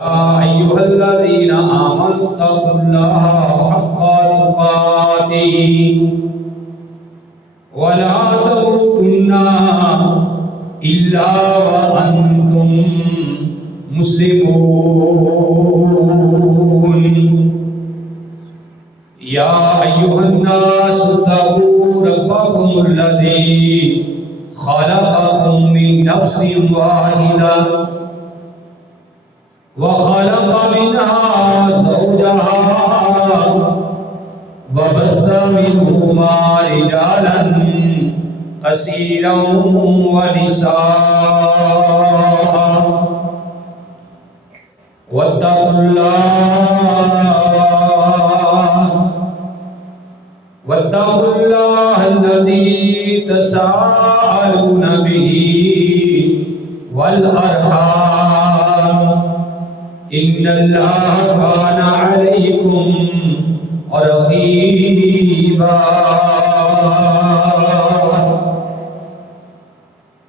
يا أيها الذين آمنوا اتقوا الله حق تقاته ولا تموتن إلا وأنتم مسلمون. يا أيها الناس اتقوا ربكم الذي خلقكم من نفس واحدة وخلق منها زوجها وبث منهما رجالا كثيرا ونساء واتقوا الله الذي تساءلون به والأرحام إن الله كان عليكم رقيبا.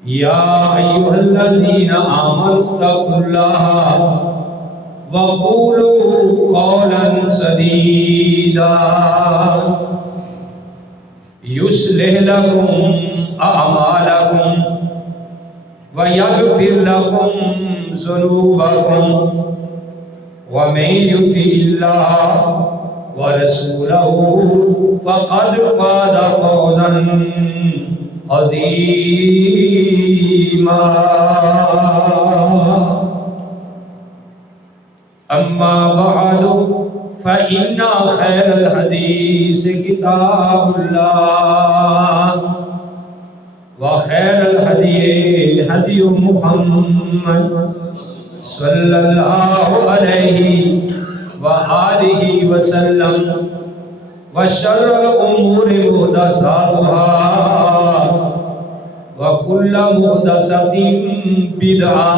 يا أيها الذين آمنوا اتقوا الله وقولوا قولا سديدا يصلح لكم أعمالكم ويغفر لكم ذنوبكم ومن يطع الله ورسوله فقد فاز فوزا عظيما. أما بعد فإن خير الحديث كتاب الله وخير الهدي هدي محمد صلى الله عليه وآله وسلم وشر الأمور محدثاتها وكل محدثة بدعة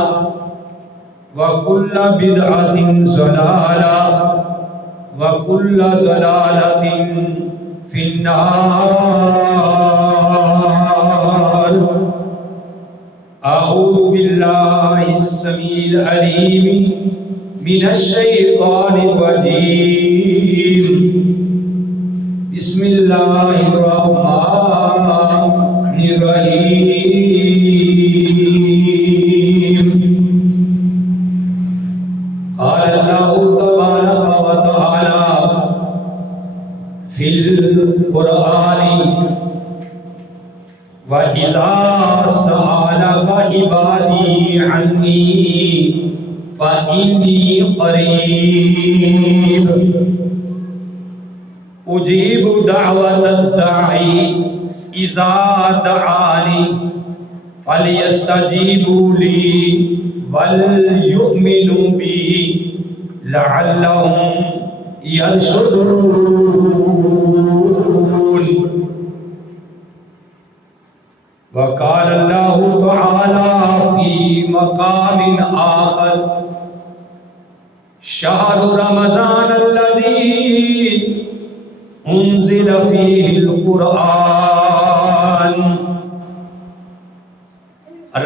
وكل بدعة ضلالة وكل ضلالة في النار. أعوذ بالله السميع العليم من الشيطان الرجيم. بسم الله الرحمن الرحيم. قال الله تبارك وتعالى في القرآن وَإِذَا سَأَلَكَ عِبَادِي عَنِّي فَإِنِّي قَرِيبٌ أُجِيبُ دَعْوَةَ الدَّاعِ إِذَا دَعَانِ فَلْيَسْتَجِيبُوا لِي وَلْيُؤْمِنُوا بِي لَعَلَّهُمْ يَرْشُدُونَ. وقال الله تعالى في مقام آخر شهر رمضان الذي أنزل فيه القرآن.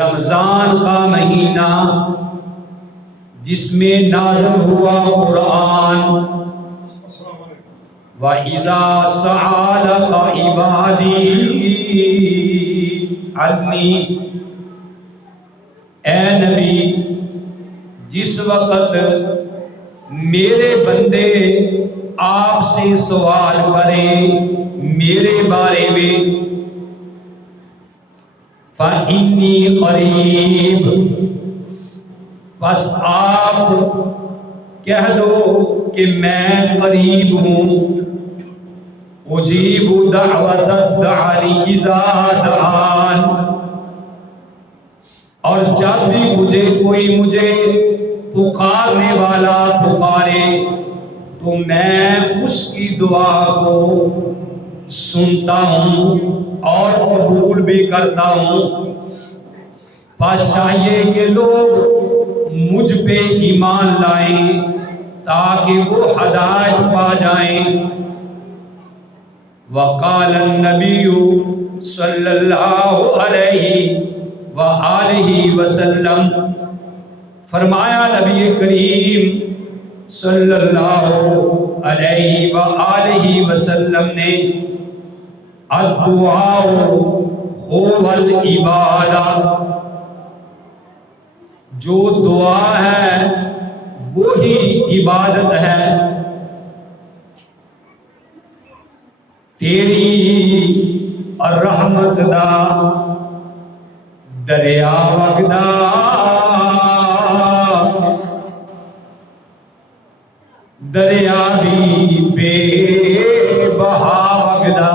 رمضان کا مہینہ جس میں نازل ہوا قرآن. وَإِذَا سَأَلَكَ عِبَادِي عنی، اے نبی جس وقت میرے بندے آپ سے سوال کریں میرے بارے میں، فَإِنِّي قَرِيبٌ، بس آپ کہہ دو کہ میں قریب ہوں. اجیب دعوت الداعی اذا دعان، اور جب بھی مجھے پکارنے والا پکارے تو میں اس کی دعا کو سنتا ہوں اور قبول بھی کرتا ہوں. بس چاہیے کہ لوگ مجھ پہ ایمان لائیں تاکہ وہ ہدایت پا جائیں. وقال النبی صلی اللہ علیہ وآلہ وسلم فرمایا نبی کریم صلی اللہ علیہ وآلہ وسلم نے الدعاء هو العبادہ، جو دعا ہے وہی عبادت ہے. تیری رحمت دا دریا وگدا، دریا بھی بے بہا وگدا.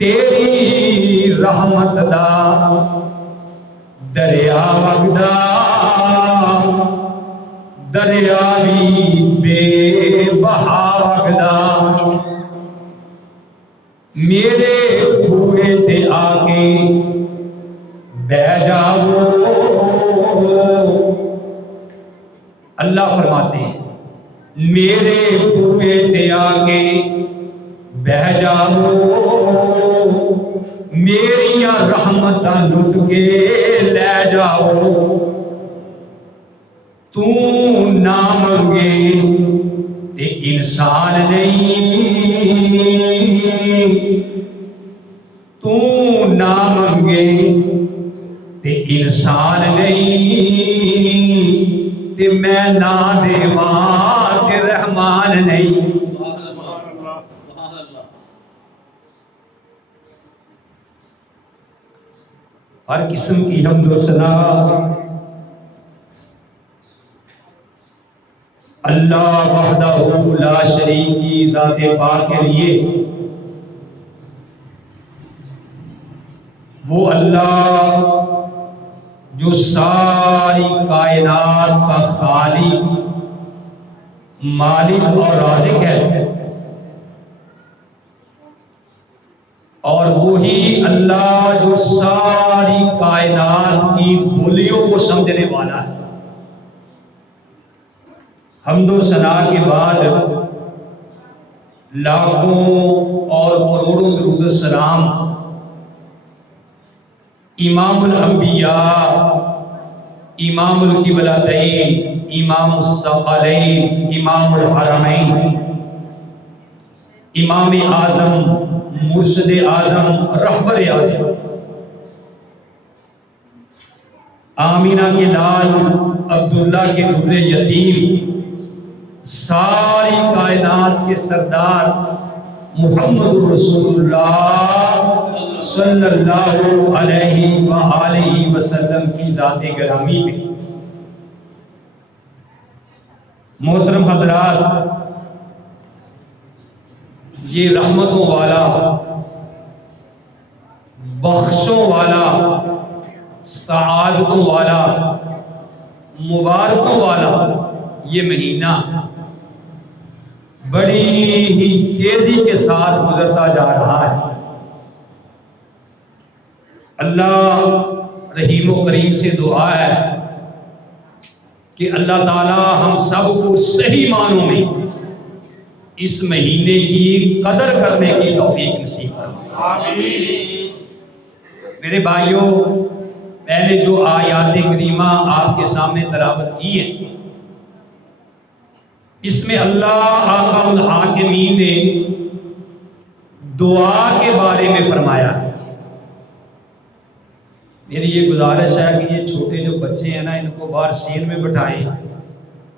تیری رحمت دا دریا وگدا، دریا بھی بے بہا وگدا. میرے بوئے تے آ کے بہ جاؤ. اللہ فرماتے ہیں میرے بوئے تے آ کے بہ جاؤ، میریاں رحمتاں لٹ کے لے جاؤ. تو نہ منگے تے انسان نہیں، تو نہ منگے تے انسان نہیں، تے میں نہ دیواں تے رحمان نہیں. ہر قسم کی حمد و ثنا اللہ وحدہ لا شریک کی ذات پاک کے لیے. وہ اللہ جو ساری کائنات کا خالق، مالک اور رازق ہے، اور وہی اللہ جو ساری کائنات کی بولیوں کو سمجھنے والا ہے. حمد و ثنا کے بعد لاکھوں اور کروڑوں درود السلام امام الانبیاء، امام القبلتین، امام الثقلین، امام الحرمین، امام اعظم، مرشد اعظم، رہبر اعظم، آمینہ کے لال، عبداللہ کے در یتیم، ساری کائنات کے سردار محمد رسول اللہ صلی اللہ علیہ وآلہ وسلم کی ذات گرامی پہ. محترم حضرات، یہ رحمتوں والا، بخشوں والا، سعادتوں والا، مبارکوں والا یہ مہینہ بڑی ہی تیزی کے ساتھ گزرتا جا رہا ہے. اللہ رحیم و کریم سے دعا ہے کہ اللہ تعالی ہم سب کو صحیح معنوں میں اس مہینے کی قدر کرنے کی توفیق نصیب فرمائے. آمین. میرے بھائیوں، میں نے جو آیات کریمہ آپ کے سامنے تلاوت کی ہے، اس میں اللہ احکم الحاکمین نے دعا کے بارے میں فرمایا ہے. میری یہ گزارش ہے کہ یہ چھوٹے جو بچے ہیں نا، ان کو باہر سین میں بٹھائیں.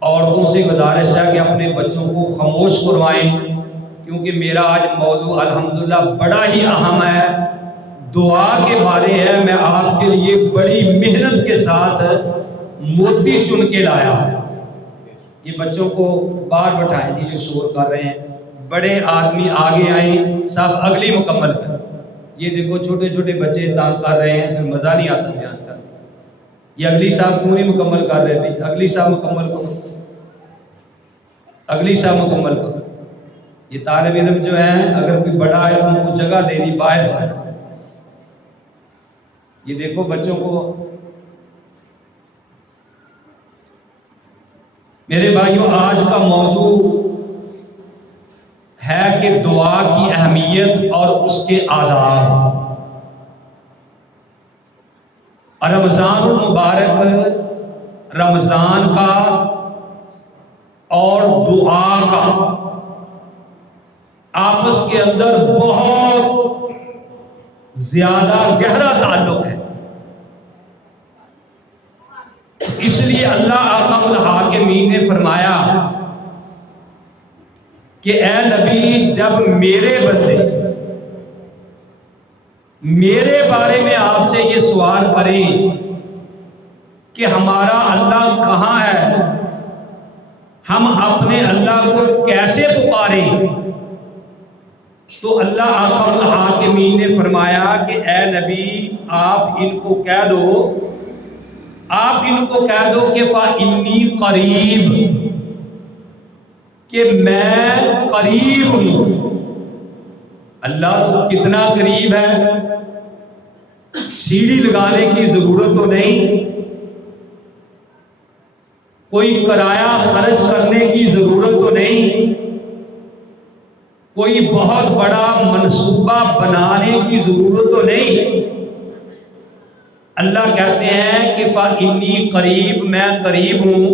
عورتوں سے گزارش ہے کہ اپنے بچوں کو خاموش کروائیں، کیونکہ میرا آج موضوع الحمدللہ بڑا ہی اہم ہے، دعا کے بارے ہے. میں آپ کے لیے بڑی محنت کے ساتھ موتی چن کے لایا. یہ بچوں کو باہر بٹھائیں جی، جو شور کر رہے ہیں. بڑے آدمی آگے آئیں، صف اگلی مکمل کریں. یہ دیکھو چھوٹے چھوٹے بچے تانگ کر رہے ہیں، پھر مزہ نہیں آتا بیان کرنے. یہ اگلی صاحب کیوں نہیں مکمل کر رہے بھائی؟ اگلی صاحب مکمل کرو، اگلی صاحب مکمل کرو. یہ طالب علم جو ہیں، اگر کوئی بڑا ہے تو ان کو جگہ دینی، باہر جائیں. یہ دیکھو بچوں کو. میرے بھائیوں، آج کا موضوع ہے کہ دعا کی اہمیت اور اس کے آداب. رمضان المبارک رمضان کا اور دعا کا آپس کے اندر بہت زیادہ گہرا تعلق ہے. اس لیے اللہ احکم الحاکمین نے فرمایا کہ اے نبی جب میرے بندے میرے بارے میں آپ سے یہ سوال کریں کہ ہمارا اللہ کہاں ہے، ہم اپنے اللہ کو کیسے پکاریں، تو اللہ احکم الحاکمین نے فرمایا کہ اے نبی آپ ان کو کہہ دو کہ فَإِنِّي قریب، کہ میں قریب ہوں. اللہ تو کتنا قریب ہے، سیڑھی لگانے کی ضرورت تو نہیں، کوئی کرایہ خرچ کرنے کی ضرورت تو نہیں، کوئی بہت بڑا منصوبہ بنانے کی ضرورت تو نہیں. اللہ کہتے ہیں کہ فَإِنِّي قریب، میں قریب ہوں.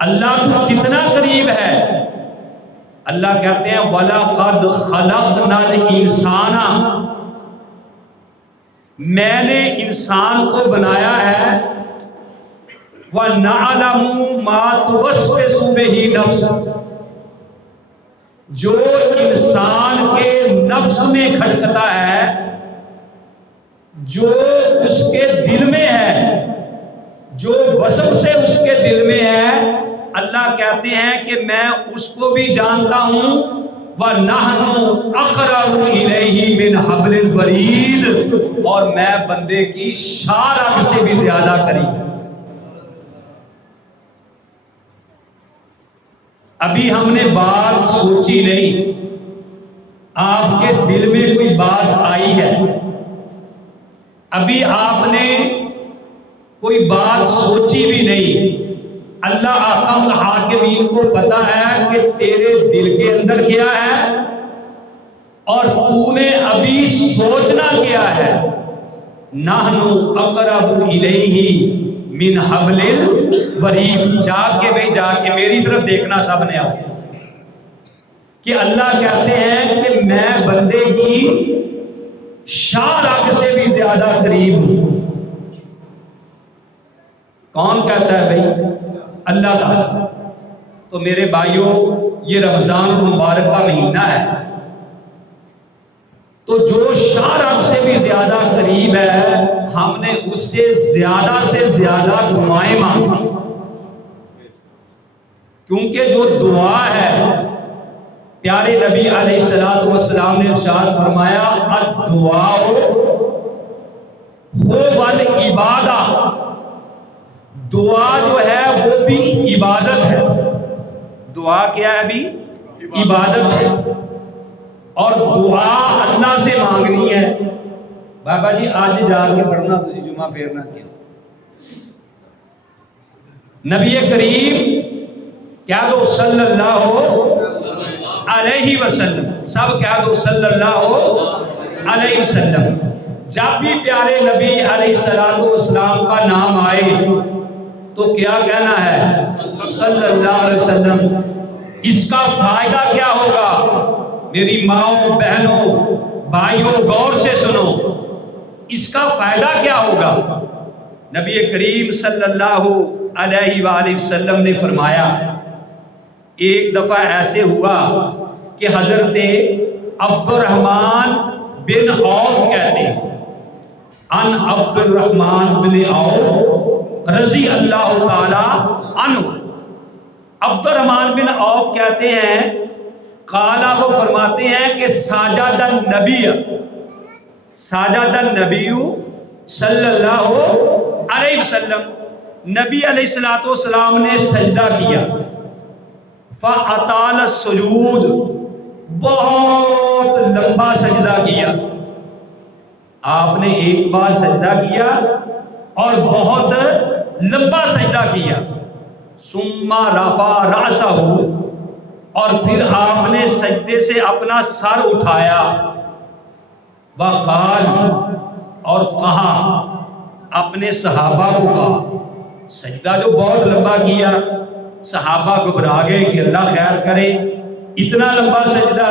اللہ تو کتنا قریب ہے. اللہ کہتے ہیں وَلَقَدْ خَلَقْنَا الْإِنسَانَ، میں نے انسان کو بنایا ہے. وَنَعْلَمُ مَا تُوَسْوِسُ بِهِ نَفْسُهُ، جو انسان کے نفس میں کھٹکتا ہے، جو اس کے دل میں ہے، جو وسوسے اس کے دل میں ہے، اللہ کہتے ہیں کہ میں اس کو بھی جانتا ہوں. وَنَحْنُ أَقْرَبُ إِلَيْهِ مِنْ حَبْلِ الْوَرِيدِ، اور میں بندے کی شاہ رگ سے بھی زیادہ قریب. ابھی ہم نے بات سوچی نہیں، آپ کے دل میں کوئی بات آئی ہے، ابھی آپ نے کوئی بات سوچی بھی نہیں. اللہ احکم الحاکمین کو پتا ہے کہ تیرے دل کے اندر کیا ہے اور تو نے ابھی سوچنا کیا ہے. نحنو اقرب الیہ من حبل الورید، جا کے میری طرف دیکھنا سب نے آؤ، کہ اللہ کہتے ہیں کہ میں بندے کی شاہ رگ سے بھی زیادہ قریب ہوں. کون کہتا ہے بھائی؟ اللہ تعالیٰ. تو میرے بھائیوں، یہ رمضان المبارک کا مہینہ ہے، تو جو شاہ رگ سے بھی زیادہ قریب ہے، ہم نے اس سے زیادہ دعائیں مانگی. کیونکہ جو دعا ہے، پیارے نبی علیہ السلام نے ارشاد فرمایا الدعاء هو العبادہ، دعا جو ہے وہ بھی عبادت ہے. دعا کیا ہے؟ بھی عبادت ہے. اور دعا اللہ سے مانگنی ہے. بابا جی آج جا کے پڑھنا، تسی جمعہ پھیرنا کیا. نبی کریم کہہ دو صلی اللہ علیہ وسلم، سب کہہ دو صلی اللہ علیہ وسلم. جب بھی پیارے نبی علیہ السلام کا نام آئے تو کیا کہنا ہے؟ صلی اللہ علیہ وسلم. اس کا فائدہ کیا ہوگا؟ میری ماؤں، بہنوں، بھائیوں، غور سے سنو. اس کا فائدہ کیا ہوگا؟ نبی کریم صلی اللہ علیہ وآلہ وسلم نے فرمایا، ایک دفعہ ایسے ہوا کہ حضرت عبد الرحمن بن عوف کہتے ہیں، ان عبد الرحمن بن عوف رضی اللہ تعالی عنہ. عبد الرحمن بن عوف کہتے ہیں، قالا، وہ فرماتے ہیں کہ ساجد النبی صلی اللہ علیہ وسلم، نبی علیہ السلام نے سجدہ کیا. فَأَطَالَ السُّجُودَ، بہت لمبا سجدہ کیا. آپ نے ایک بار سجدہ کیا اور بہت لمبا سجدہ کیا. ثُمَّ رَفَعَ رَأْسَهُ، اور پھر آپ نے سجدے سے اپنا سر اٹھایا. وَقَالَ، اور کہا، اپنے صحابہ کو کہا، سجدہ جو بہت لمبا کیا، صحابہ گھبرا گئے کہ اللہ خیر کرے، اتنا لمبا سجدہ۔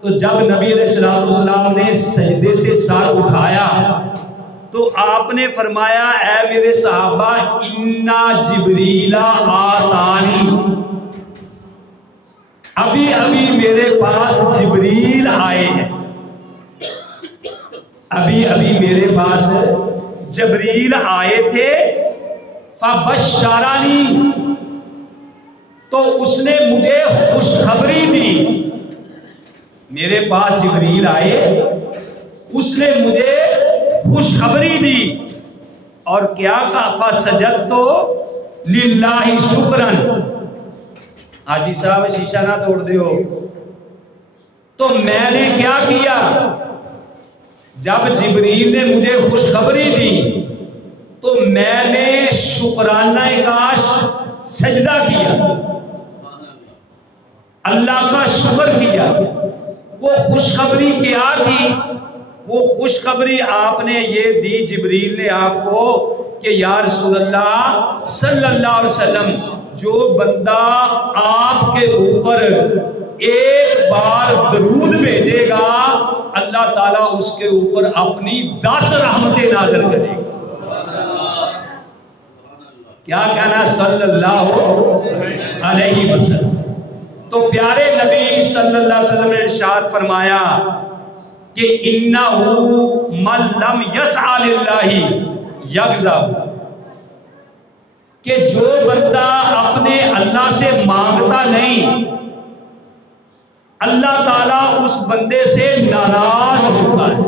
تو جب نبی علیہ السلام نے سجدے سے سر اٹھایا تو آپ نے فرمایا اے میرے صحابہ انا جبریل آتانی، ابھی ابھی میرے پاس جبریل آئے ہیں، ابھی ابھی میرے پاس جبریل آئے تھے، فبشرانی، تو اس نے مجھے خوشخبری دی۔ میرے پاس جبریل آئے، اس نے مجھے خوشخبری دی، اور کیا کہا؟ فسجدت للہ شکرا۔ حاجی صاحب شیشہ نہ توڑ دیو۔ تو میں نے کیا کیا؟ جب جبریل نے مجھے خوشخبری دی تو میں نے شکرانہ کا سجدہ کیا، اللہ کا شکر کیا۔ وہ خوشخبری کیا تھی؟ وہ خوشخبری آپ نے یہ دی، جبریل نے آپ کو، کہ یا رسول اللہ صلی اللہ علیہ وسلم، جو بندہ آپ کے اوپر ایک بار درود بھیجے گا اللہ تعالیٰ اس کے اوپر اپنی 10 رحمتیں نازل کرے گا۔ کیا کہنا؟ صلی اللہ علیہ وسلم۔ تو پیارے نبی صلی اللہ علیہ وسلم نے ارشاد فرمایا کہ انہو من لم یسعى للہ یغضب، کہ جو بندہ اپنے اللہ سے مانگتا نہیں اللہ تعالیٰ اس بندے سے ناراض ہوتا ہے۔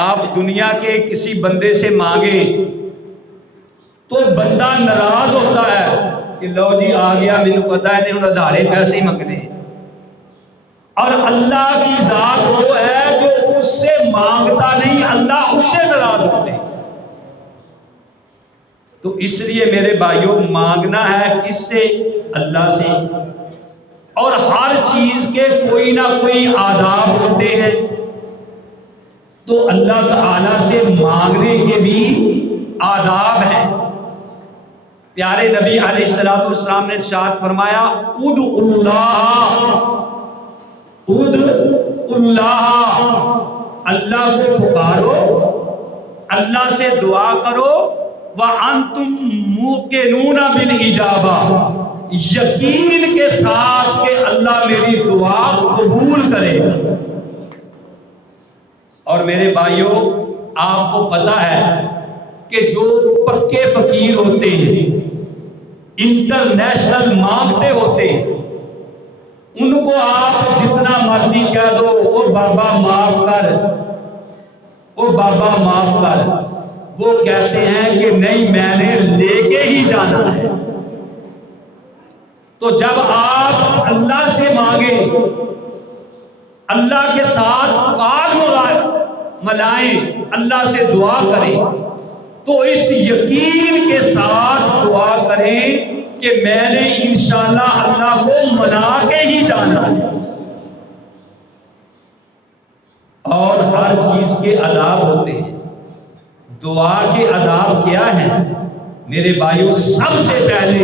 آپ دنیا کے کسی بندے سے مانگیں تو بندہ ناراض ہوتا ہے کہ لو جی آ گیا، مجھے پتا ہے نہیں انہوں نے ادھارے پیسے ہی منگنے۔ اور اللہ کی ذات وہ ہے جو اس سے مانگتا نہیں، اللہ اس سے ناراض ہوتے ہیں۔ تو اس لیے میرے بھائیوں مانگنا ہے کس سے؟ اللہ سے۔ اور ہر چیز کے کوئی نہ کوئی آداب ہوتے ہیں، تو اللہ تعالی سے مانگنے کے بھی آداب ہیں۔ پیارے نبی علیہ السلام نے ارشاد فرمایا ادعوا اللہ، اللہ کو پکارو، اللہ سے دعا کرو، وَأَنْتُمْ مُوقِنُونَ بِالْإِجَابَةِ، یقین کے ساتھ کہ اللہ میری دعا قبول کرے گا۔ اور میرے بھائیوں آپ کو پتہ ہے کہ جو پکے فقیر ہوتے ہیں، انٹرنیشنل مانگتے ہوتے ہیں، ان کو آپ جتنا مرضی کہہ دو او بابا معاف کر، او بابا معاف کر، وہ کہتے ہیں کہ نہیں میں نے لے کے ہی جانا ہے۔ تو جب آپ اللہ سے مانگیں، اللہ کے ساتھ کال ملائیں، اللہ سے دعا کریں، تو اس یقین کے ساتھ دعا کریں کہ میں نے انشاءاللہ اللہ کو منا کے ہی جانا ہے۔ اور ہر چیز کے آداب ہوتے ہیں، دعا کے آداب کیا ہیں میرے بھائیوں؟ سب سے پہلے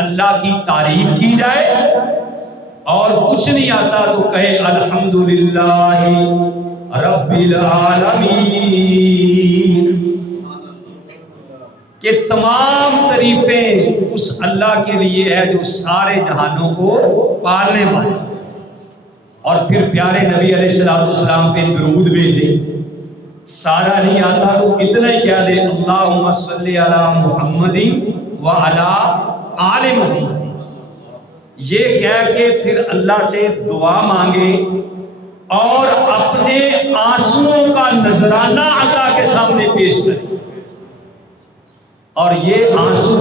اللہ کی تعریف کی جائے، اور کچھ نہیں آتا تو کہے الحمدللہ رب العالمین، کہ تمام تعریفیں اس اللہ کے لیے ہے جو سارے جہانوں کو پالنے والے۔ اور پھر پیارے نبی علیہ السلام پہ درود بھیجے، سارا نہیں آتا تو اتنا ہی کہہ دے اللہم صلی علی محمد وعلی آل محمد، یہ کہہ کے پھر اللہ سے دعا مانگے اور اپنے آنسوؤں کا نذرانہ اللہ کے سامنے پیش کرے۔ اور یہ آنسو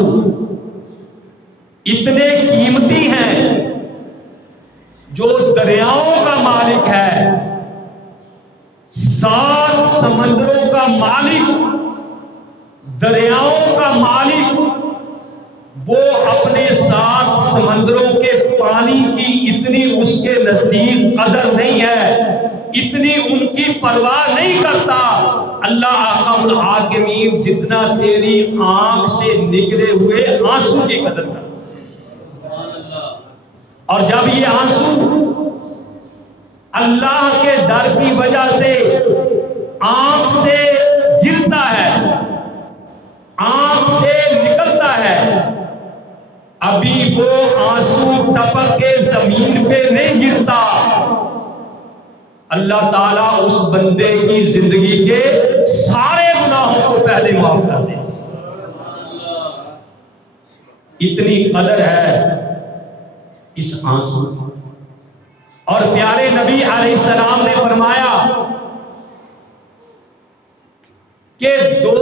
اتنے قیمتی ہیں، جو دریاؤں کا مالک ہے، 7 سمندروں کا مالک، دریاؤں کا مالک، وہ اپنے 7 سمندروں کے پانی کی اتنی اس کے نزدیک قدر نہیں ہے، اتنی ان کی پرواہ نہیں کرتا۔ اللہ احکم الحاکمین جتنا تیری آنکھ سے نکلے ہوئے آنسو کی قدر کرتا ہے، اور جب یہ آنسو اللہ کے ڈر کی وجہ سے آنکھ سے گرتا ہے، آنکھ سے نکلتا ہے، ابھی وہ آنسو ٹپک کے زمین پہ نہیں گرتا، اللہ تعالیٰ اس بندے کی زندگی کے سارے گناہوں کو پہلے معاف کر دے۔ اتنی قدر ہے اس آنسو کی۔ اور پیارے نبی علیہ السلام نے فرمایا کہ دو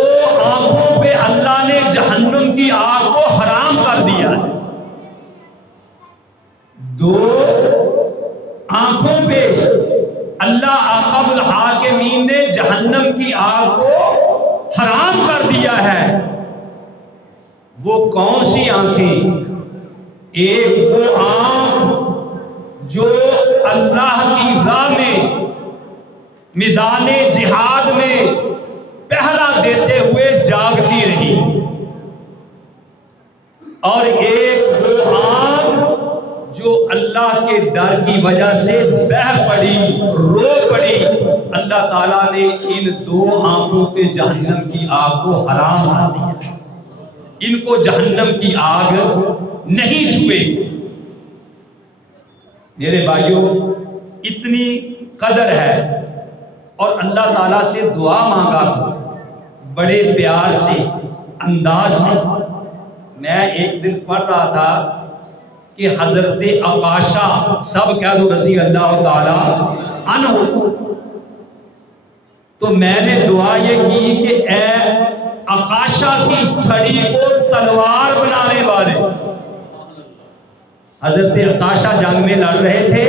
آنکھوں پہ اللہ نے جہنم کی آگ کو حرام کر دیا ہے، دو آنکھوں پہ اللہ احکم الحاکمین نے جہنم کی آگ کو حرام کر دیا ہے۔ وہ کون سی آنکھیں؟ ایک وہ آنکھ جو اللہ کی راہ میں میدان جہاد میں پہرا دیتے ہوئے جاگتی رہی، اور ایک وہ آنکھ جو اللہ کے ڈر کی وجہ سے بہہ پڑی، رو پڑی۔ اللہ تعالیٰ نے ان دو آنکھوں پہ جہنم کی آگ کو حرام کر دیا، ان کو جہنم کی آگ نہیں چھوئے گی۔ میرے بھائیوں، اتنی قدر ہے، اور اللہ تعالیٰ سے دعا مانگا بڑے پیار سے، انداز سے۔ میں ایک دن پڑھ رہا تھا کہ حضرت عکاشہ، سب کہہ دو رضی اللہ تعالی عنہ، تو میں نے دعا یہ کی کہ اے عکاشہ کی چھڑی کو تلوار بنانے والے۔ حضرت عکاشہ جنگ میں لڑ رہے تھے،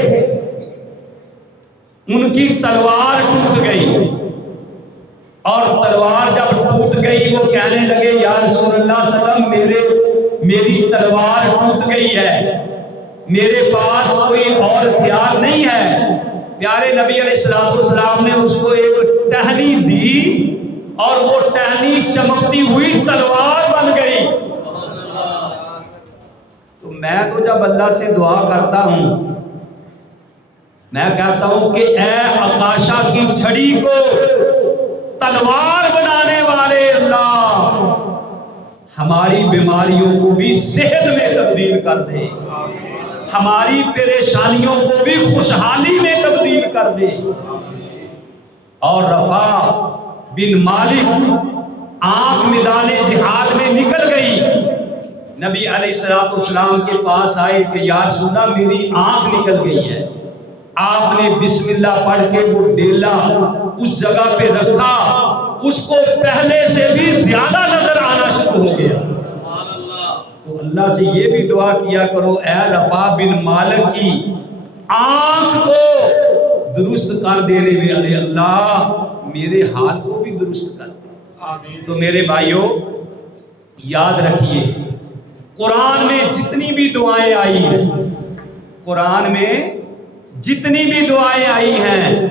ان کی تلوار ٹوٹ گئی، اور تلوار جب ٹوٹ گئی وہ کہنے لگے یا رسول اللہ صلی اللہ علیہ وسلم میری تلوار ٹوٹ گئی ہے، میرے پاس کوئی اور ہتھیار نہیں ہے۔ پیارے نبی علیہ السلام نے اس کو ایک ٹہنی دی، اور وہ ٹہنی چمکتی ہوئی تلوار بن گئی۔ تو میں تو جب اللہ سے دعا کرتا ہوں، میں کہتا ہوں کہ اے عکاشہ کی چھڑی کو تلوار بنانے والے اللہ، ہماری بیماریوں کو بھی صحت میں تبدیل کر دے، ہماری پریشانیوں کو بھی خوشحالی میں تبدیل کر دے۔ اور رفاع بن مالک آنکھ میدان جہاد میں نکل گئی، نبی علیہ السلام کے پاس آئے کہ یا رسول اللہ میری آنکھ نکل گئی ہے۔ آپ نے بسم اللہ پڑھ کے وہ ڈیلا اس جگہ پہ رکھا، اس کو پہلے سے بھی زیادہ نظر آنا شروع ہو گیا۔ تو اللہ سے یہ بھی دعا کیا کرو، اے رفاع بن مالک کی آنکھ کو درست کر دینے والے اللہ، میرے حال کو بھی درست کر دے۔ تو میرے بھائیوں، یاد رکھیے، قرآن میں جتنی بھی دعائیں آئی ہیں، قرآن میں جتنی بھی دعائیں آئی ہیں،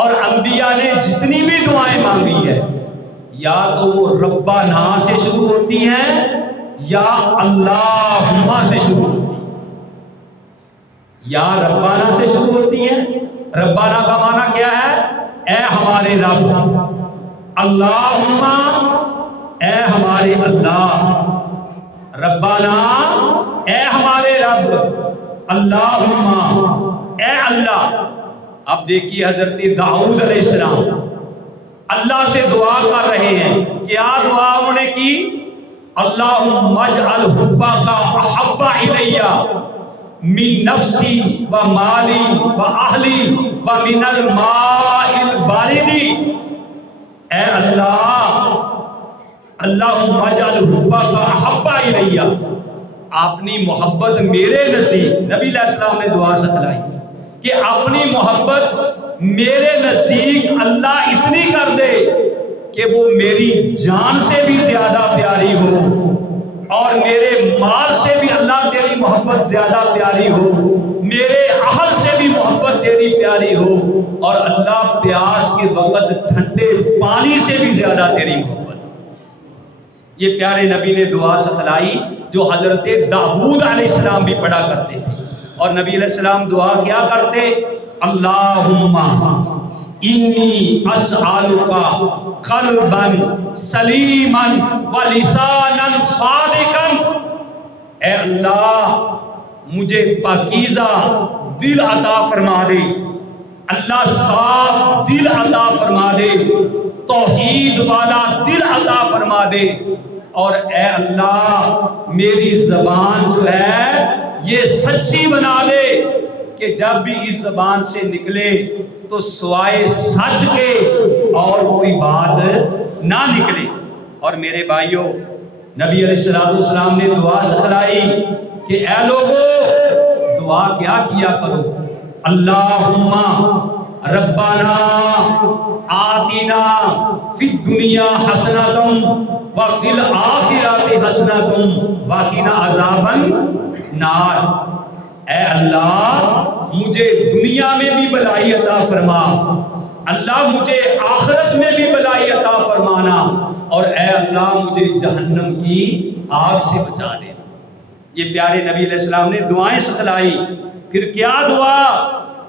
اور انبیاء نے جتنی بھی دعائیں مانگی ہے، یا تو وہ ربنا سے شروع ہوتی ہیں یا اللہم سے شروع ہوتی ہیں۔ یا ربنا سے شروع ہوتی ہیں۔ ربنا کا معنی کیا ہے؟ اے ہمارے رب۔ اللہم، اے ہمارے اللہ۔ ربنا، اے ہمارے رب۔ اللہم، اے اللہ۔ اب دیکھیے حضرت داؤد علیہ السلام اللہ سے دعا کر رہے ہیں، کیا دعا انہوں نے کی؟ اللہم اجعل حبک احب الی من نفسی و مالی و اہلی و من الماء البارد۔ اے اللہ، اللہم اجعل حبک احب الی، اپنی محبت میرے نزدیک، نبی علیہ السلام نے دعا سکھلائی کہ اپنی محبت میرے نزدیک اللہ اتنی کر دے کہ وہ میری جان سے بھی زیادہ پیاری ہو، اور میرے مال سے بھی اللہ تیری محبت زیادہ پیاری ہو، میرے اہل سے بھی محبت تیری پیاری ہو، اور اللہ پیاس کے وقت ٹھنڈے پانی سے بھی زیادہ تیری محبت۔ یہ پیارے نبی نے دعا سکھلائی جو حضرت داؤد علیہ السلام بھی پڑھا کرتے تھے۔ اور نبی علیہ السلام دعا کیا کرتے؟ اللہم انی اسألک قلبا سلیما ولسانا صادقا، اے اللہ مجھے پاکیزہ دل عطا فرما دے، اللہ صاف دل عطا فرما دے، توحید والا دل عطا فرما دے، اور اے اللہ میری زبان جو ہے یہ سچی بنا دے کہ جب بھی اس زبان سے نکلے تو سوائے سچ کے اور کوئی بات نہ نکلے۔ اور میرے بھائیوں، نبی علیہ السلام نے دعا سکھلائی کہ اے لوگو دعا کیا کیا کرو؟ اللہم ربنا آتنا فی الدنیا حسنۃ وفی الآخرۃ حسنۃ وقنا عذاب النار، اے اللہ مجھے دنیا میں بھی بھلائی عطا فرما، اللہ مجھے آخرت میں بھی بھلائی عطا فرمانا، اور اے اللہ مجھے جہنم کی آگ سے بچا دے۔ یہ پیارے نبی علیہ السلام نے دعائیں سکھلائی۔ پھر کیا دعا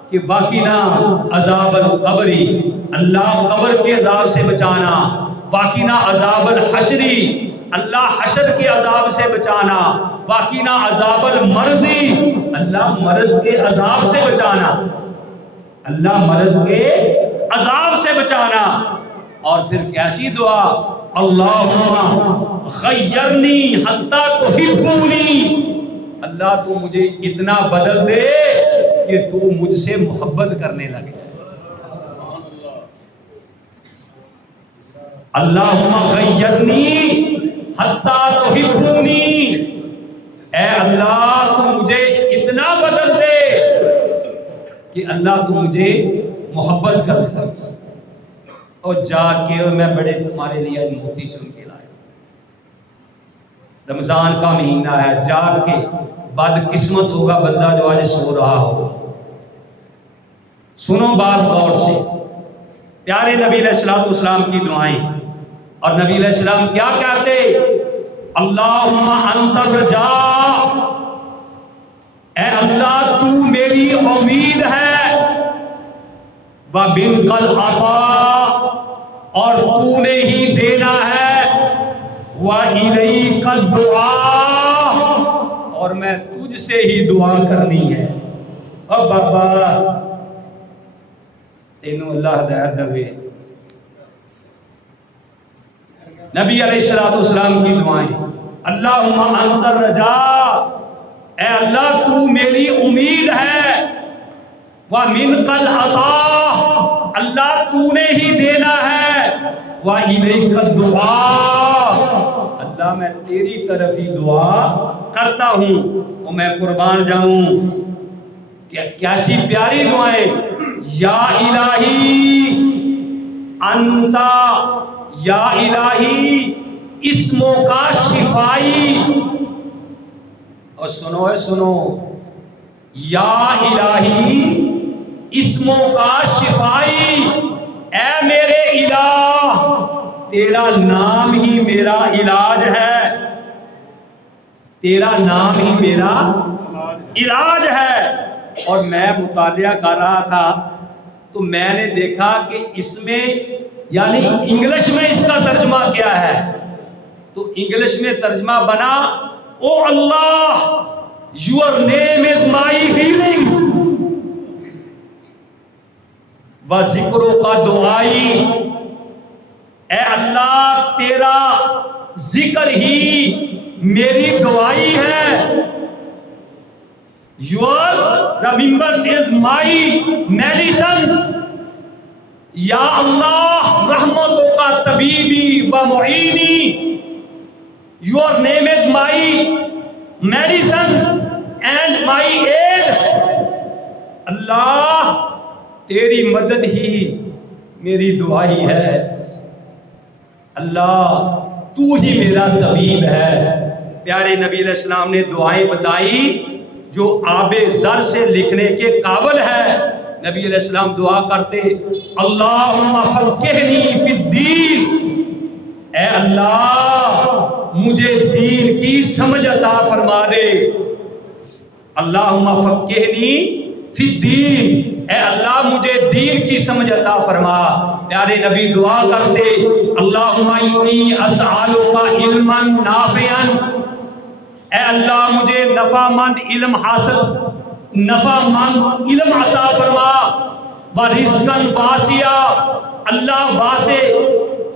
کہ واقعنا عذاب القبری، اللہ قبر کے عذاب سے بچانا، واقعنا عذاب الحشری، اللہ حشر کے عذاب سے بچانا، واقعنا عذاب المرضی، اللہ مرض کے عذاب سے بچانا، اللہ مرض کے عذاب سے بچانا۔ اور پھر کیسی دعا؟ اللہم غیرنی حتی تحبونی، اللہ تو مجھے اتنا بدل دے کہ تو مجھ سے محبت کرنے لگے۔ اللہم غیرنی حتی تحبونی، اے اللہ تو مجھے اتنا بدل دے کہ اللہ تو مجھے محبت کرنے لگے۔ اور جا کے میں بڑے تمہارے لیے موتی چن کے لایا، رمضان کا مہینہ ہے، جاگ کے بد قسمت ہوگا بندہ جو آج سو رہا ہو۔ سنو بات غور سے، پیارے نبی علیہ السلام کی دعائیں، اور نبی علیہ السلام کیا کہتے؟ اللہم انت الرجاء، اے اللہ تو میری امید ہے، وَبِنْكَ الْعَطَاءُ، اور تو نے ہی دینا ہے، وَإِلَيْكَ الدُّعَاءُ، اور میں تجھ سے ہی دعا کرنی ہے۔ اب بابا تینوں اللہ ہدایت دے۔ نبی علیہ السلام کی دعائیں، اللہم انت الرجاء، اے اللہ تو میری امید ہے، وَمِنْكَ الْعَطَاءُ، اللہ تو نے ہی دینا ہے، وَإِلَيْكَ الدُّعَاءُ، اللہ میں تیری طرف ہی دعا کرتا ہوں۔ اور میں قربان جاؤں، کیسی پیاری دعائیں، یا الہی انتا، یا الہی اسموں کا شفائی، اور سنو یا الہی اسموں کا شفائی، اے میرے الہ تیرا نام ہی میرا علاج ہے، تیرا نام ہی میرا علاج ہے۔ اور میں مطالعہ کر رہا تھا تو میں نے دیکھا کہ اس میں یعنی انگلش میں اس کا ترجمہ کیا ہے، تو انگلش میں ترجمہ بنا، او اللہ your name is my healing, و ذکروں کا دعائی، اے اللہ تیرا ذکر ہی میری دعائی ہے، your remembrance is my medicine, یا اللہ رحمتوں کا طبیبی و معینی، your name is my medicine and my aid, Allah تیری مدد ہی میری دعائی ہے، اللہ تو ہی میرا طبیب ہے۔ پیارے نبی علیہ السلام نے دعائیں بتائی جو آب زر سے لکھنے کے قابل ہے۔ نبی علیہ السلام دعا کرتے اللہم فقہنی فی الدین، اے اللہ مجھے دین کی سمجھ عطا فرما دے۔ اللہم فقہنی فی الدین، اے اللہ مجھے دین کی سمجھ عطا فرما۔ پیارے نبی دعا کرتے اللہم انی اسألک علما نافعا، اے اللہ مجھے نفع مند علم حاصل، نفع مند علم عطا فرما۔ ورزقا واسعا، اللہ واسع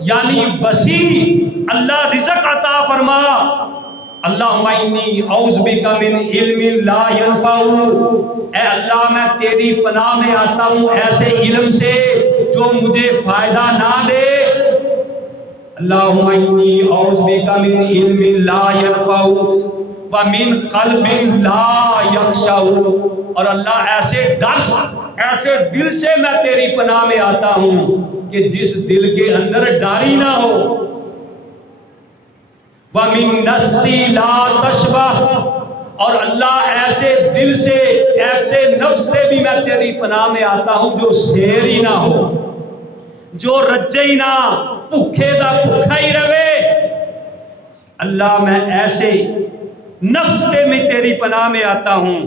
یعنی وسیع، اللہ رزق عطا فرما۔ اللہم انی اعوذ بک من علم لا ینفع، اے اللہ میں تیری پناہ میں آتا ہوں ایسے علم سے جو مجھے فائدہ نہ دے۔ اللہم انی اعوذ بک من علم لا ینفع ومن قلب لا یخشع، اور اللہ ایسے ڈر، ایسے دل سے میں تیری پناہ میں آتا ہوں کہ جس دل کے اندر ڈر ہی نہ ہو۔ وَمِن نَفْسِ لَا تَشْبَعُ، اور اللہ ایسے دل سے، ایسے نفس سے بھی میں تیری پناہ میں آتا ہوں جو سیر ہی نہ ہو، جو رجے ہی نہ، بھوکے دا بھوکا ہی رہے۔ اللہ میں ایسے نفس پہ میں تیری پناہ میں آتا ہوں۔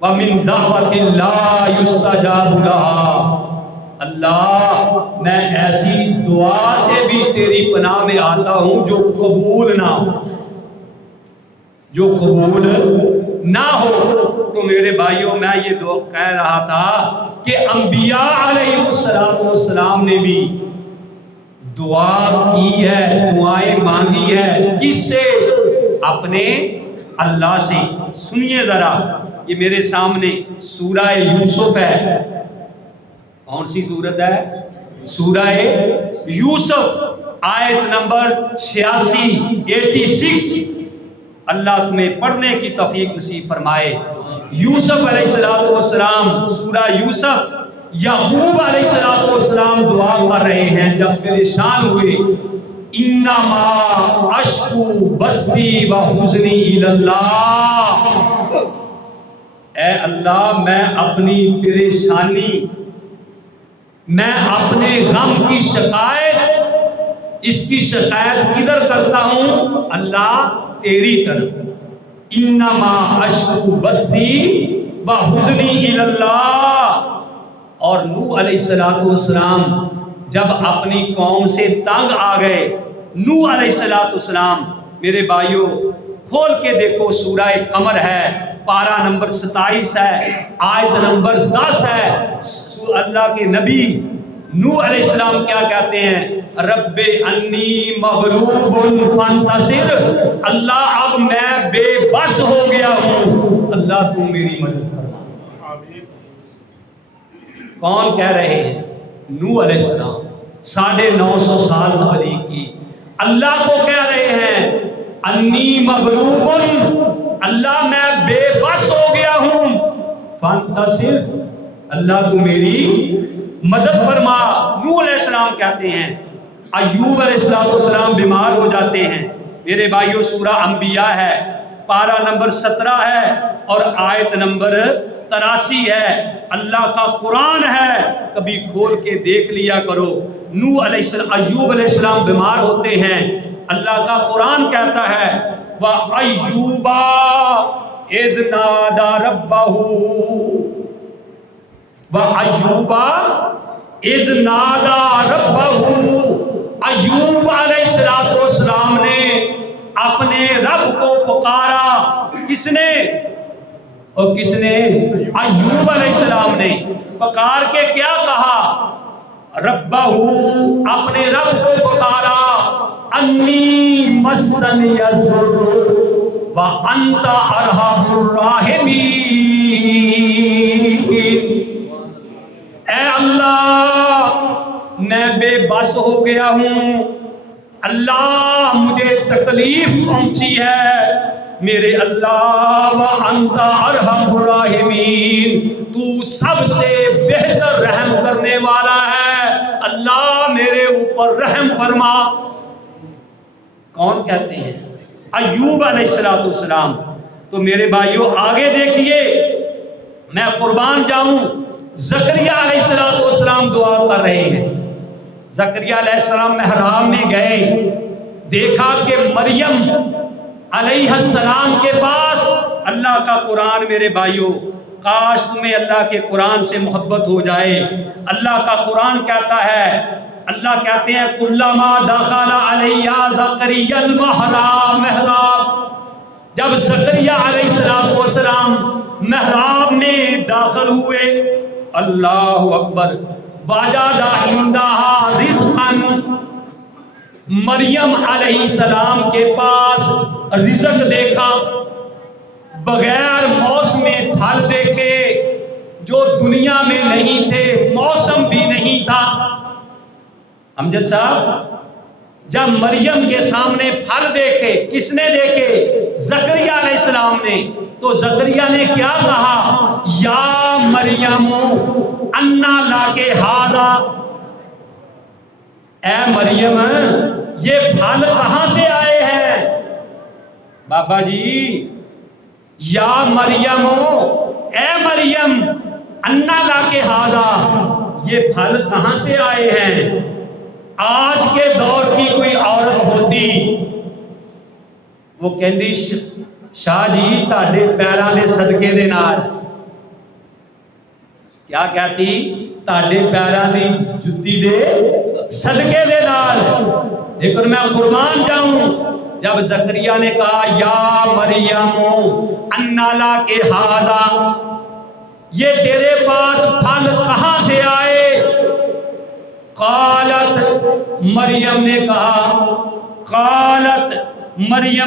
وَمِن دَعْوَةٍ لَا يُسْتَجَابُ لَهَا، اللہ میں ایسی دعا سے بھی تیری پناہ میں آتا ہوں جو قبول نہ ہو، جو قبول نہ ہو۔ تو میرے بھائیوں میں یہ دعا کہہ رہا تھا کہ انبیاء علیہ السلام نے بھی دعا کی ہے، دعائیں مانگی ہے، کس سے؟ اپنے اللہ سے۔ سنیے ذرا، یہ میرے سامنے سورہ یوسف ہے۔ کون سی سورت ہے؟ سورہ یوسف، آیت نمبر 86 اللہ تمہیں پڑھنے کی توفیق نصیب فرمائے۔ یوسف علیہ السلام، سورہ یوسف، یعقوب علیہ السلام دعا کر رہے ہیں جب پریشان ہوئے، انما اشکو بثی و حزنی الی اللہ، اے اللہ میں اپنی پریشانی، میں اپنے غم کی شکایت، اس کی شکایت کدھر کرتا ہوں؟ اللہ تیری طرف۔ انما اشکو بثی و حزنی الی اللہ۔ اور نوح علیہ السلام جب اپنی قوم سے تنگ آ گئے، نوح علیہ السلام، میرے بھائیوں کھول کے دیکھو، سورہ قمر ہے، پارہ نمبر 27 ہے، آیت نمبر 10 ہے۔ اللہ کے نبی نوح علیہ السلام کیا کہتے ہیں؟ رب انی مغلوب فانتصر، اللہ اب میں بے بس ہو گیا ہوں، اللہ تو میری مدد فرما۔ کون کہہ رہے ہیں؟ نوح علیہ السلام، 950 سال تبلیغ کی، اللہ کو کہہ رہے ہیں انی مغلوب، اللہ میں بے بس ہو گیا ہوں، فانتصر، اللہ تو میری مدد فرما۔ نوح علیہ السلام کہتے ہیں ایوب علیہ السلام بیمار ہو جاتے ہیں۔ میرے بھائیوں سورہ انبیاء ہے، پارہ نمبر 17 ہے اور آیت نمبر 83 ہے، اللہ کا قرآن ہے، کبھی کھول کے دیکھ لیا کرو۔ نوح علیہ السلام، ایوب علیہ السلام بیمار ہوتے ہیں، اللہ کا قرآن کہتا ہے وَأَيُّوبَ إِذْ نَادَى رَبَّهُ، وَأَيُّوبَ إِذْ نَادَى رَبَّهُ، ایوب علیہ السلام نے اپنے رب کو پکارا۔ کس نے؟ اور کس نے؟ ایوب علیہ السلام نے پکار کے کیا کہا؟ ربہ، اپنے رب کو پکارا، انی مسنی الضر وانت ارحم الراحمین، اے اللہ میں بے بس ہو گیا ہوں، اللہ مجھے تکلیف پہنچی ہے، میرے اللہ وانت ارحم الراحمین، تو سب سے بہتر رحم کرنے والا ہے، اللہ میرے اوپر رحم فرما۔ کون کہتے ہیں؟ ایوب علیہ السلام۔ تو میرے بھائیوں آگے دیکھیے، میں قربان جاؤں، زکریا علیہ السلام دعا کر رہے ہیں۔ زکریا علیہ السلام محراب میں گئے، دیکھا کہ مریم علیہ السلام کے پاس اللہ کا قرآن۔ میرے بھائیوں کاش تمہیں اللہ کے قرآن سے محبت ہو جائے۔ اللہ کا قرآن کہتا ہے، اللہ کہتے ہیں کلما دخل علیہ زکریا المحراب، جب زکریا علیہ السلام محراب میں داخل ہوئے، اللہ اکبر، وجد عندها رزقا، مریم علیہ السلام کے پاس رزق دیکھا، بغیر موسم پھل دیکھے جو دنیا میں نہیں تھے، موسم بھی نہیں تھا۔ امجد صاحب جب مریم کے سامنے پھل دیکھے، کس نے دیکھے؟ زکریا علیہ السلام نے۔ تو زکریا نے کیا کہا؟ یا مریم انا لاکے ھذا، اے مریم یہ پھل کہاں سے آئے ہیں؟ بابا جی، یا مریم، اے مریم انا لاکے ھذا، یہ پھل کہاں سے آئے ہیں؟ آج کے دور کی کوئی عورت ہوتی، وہ کہندی شاہ جی تہاڈے پیراں دے صدقے دے نال، کیا کہتی؟ تہاڈے پیراں دی جُتی دے صدقے دے نال۔ لیکن میں قربان جاؤں، جب زکریا نے کہا یا مریم انا لاکے ھذا، یہ تیرے پاس پھل کہاں سے آئے؟ قالت، مریم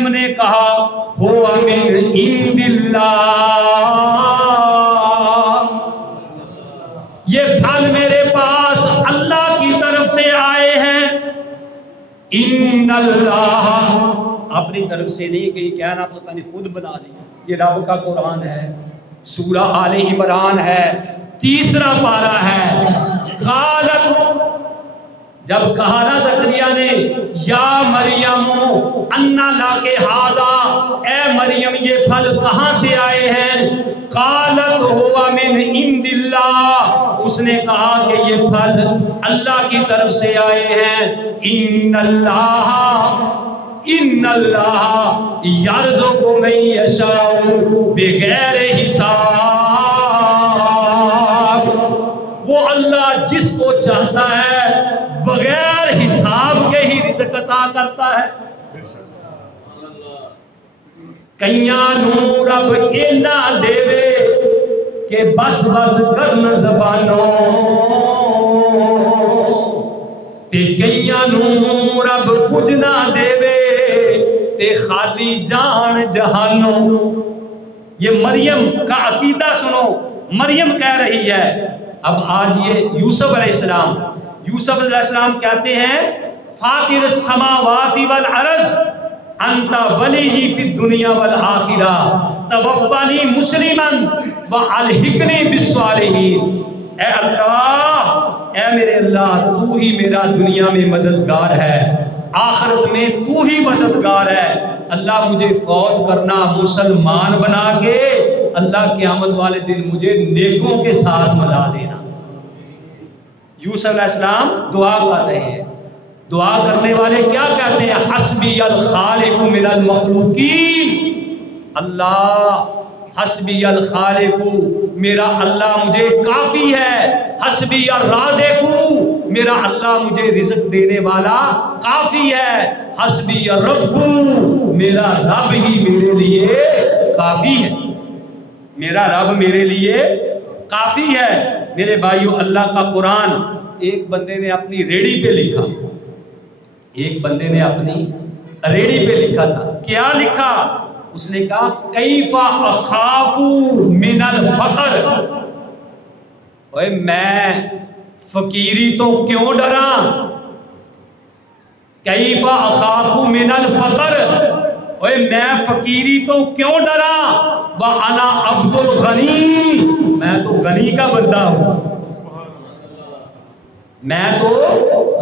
نے کہا ہوا من عند اللہ، یہ پھل میرے پاس اللہ کی طرف سے آئے ہیں۔ ان اللہ، اپنی طرف سے نہیں، کہیں کہنا پتہ نہیں خود بنا لی، یہ رب کا قرآن ہے، سورہ آل عمران ہے، 3 پارہ ہے۔ قالت، جب کہا نا زکریا نے یا مریم انا لاکے ھذا، اے مریم یہ پھل کہاں سے آئے ہیں؟ قالت ہوا من عند اللہ، اس نے کہا کہ یہ پھل اللہ کی طرف سے آئے ہیں۔ ان اللہ یرزق من یشاء بغیر حساب، وہ اللہ جس کو چاہتا ہے بغیر حساب کے ہی رزق عطا کرتا ہے۔ کئیاں نوں رب اینا دے کہ بس بس کرن زبانوں، تے کئیاں نوں رب کچھ نہ دے تے خالی جان جہانوں۔ یہ مریم کا عقیدہ سنو، مریم کہہ رہی ہے۔ اب آج یہ یوسف علیہ السلام کہتے ہیں فاطر السماوات والارض انت ولی فی الدنیا والآخرہ توفانی مسلما والحقنی بالصالحین۔ اے اللہ، اے میرے اللہ، تو ہی میرا دنیا میں مددگار ہے، آخرت میں تو ہی مددگار ہے۔ اللہ مجھے فوت کرنا مسلمان بنا کے، اللہ قیامت والے دن مجھے نیکوں کے ساتھ ملا دینا۔ یوسف علیہ السلام دعا کر رہے ہیں۔ دعا کرنے والے کیا کہتے ہیں؟ حسبی الخالق من المخلوقین، اللہ حسبی الخالق، میرا اللہ مجھے کافی ہے، حسبی الرازق، میرا اللہ مجھے رزق دینے والا کافی ہے، حسبی الرب، میرا رب ہی میرے لیے کافی ہے، میرا رب میرے لیے کافی ہے۔ میرے بھائیو اللہ کا قرآن ایک بندے نے اپنی ریڑھی پہ لکھا، ایک بندے نے اپنی ریڑھی پہ لکھا تھا۔ کیا لکھا؟ اس نے کہا کیف اخاف من الفقر، اوے میں فقیری تو کیوں ڈراں؟ کیف اخاف من الفقر، اوے میں فقیری تو کیوں ڈراں؟ وانا عبد الغنی، میں تو غنی کا بندہ ہوں، میں تو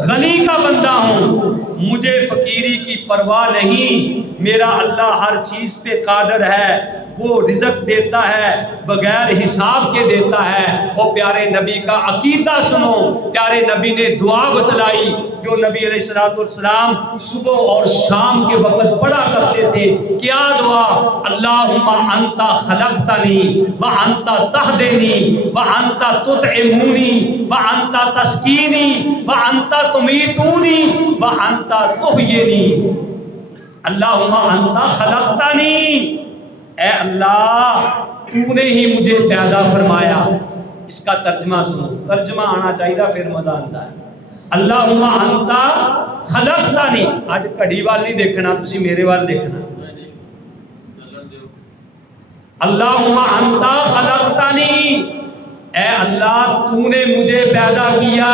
غنی کا بندہ ہوں، مجھے فقیری کی پرواہ نہیں۔ میرا اللہ ہر چیز پہ قادر ہے، وہ رزق دیتا ہے بغیر حساب کے دیتا ہے۔ اور پیارے نبی کا عقیدہ سنو، پیارے نبی نے دعا بتلائی جو نبی علیہ السلام صبح اور شام کے وقت پڑھا کرتے تھے۔ کیا دعا؟ اللہم انت خلقتنی وانت تہدینی وانت تطعمونی وانت تسقینی وانت تمیتونی وانت تحیینی۔ اللہم انت خلقتنی، اے اللہ تو نے ہی مجھے پیدا فرمایا۔ اس کا ترجمہ سنو، ترجمہ آنا چاہیے پھر مزہ آتا ہے۔ اللہم انت خلقتنی، آج کڑی وال نہیں دیکھنا، تسی میرے وال دیکھنا۔ اللہم انت خلقتنی، اے اللہ تو نے مجھے پیدا کیا۔